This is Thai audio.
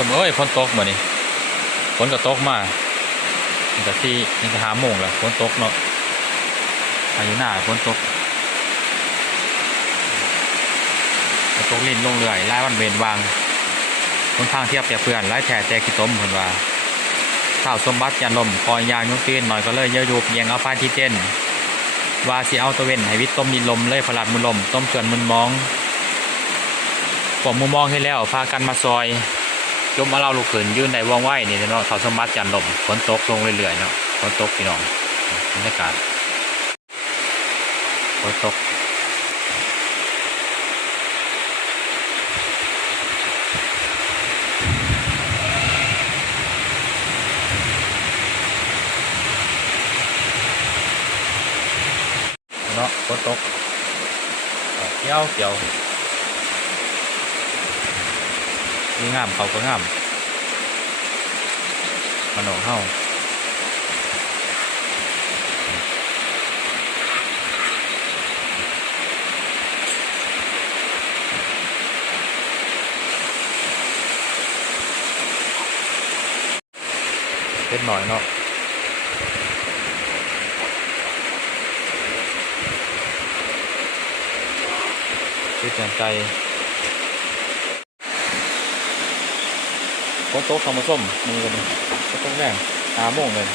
สมเอ้ยฝนตกมานี่ฝนก็ตกมานี่ที่นี่ก็หาโมงแล้วฝนตกเนาะอายุหน้าฝนตกฝนตกลิ้นลงเรื่อยไล่วันเวนวางคนทางเทียบเปียเพื่อนไล่แถแจกิต้มเพิ่นว่าข้าวสมบัติยานลมคอยยางยุ่งตีนหน่อยก็เลยเยอะยุบเยียงเอาฟ้าที่เจนว่าสิเอาตะเวนให้วิตต้มดินลมเลยพลัดมุนลมต้มเกลือนมุนมองผมมุมมองให้แล้วพากันมาซอย ยมมาเราลูกขืนยื่นในว่องไหวนี่เนาะเขาสมบัติจันลมฝนตกลงเรื่อยๆเนาะฝนตกพี่น้องบรรยากาศฝนตกเนาะฝนตกเกี่ยวเกี่ยว นี่งามเขาก็งามมันหนองเฮาเล็กหน่อยเนาะชื่อแจงใจ ฝนตกเข้ามส้มมือกันฝนตกแรงหาโมงเลย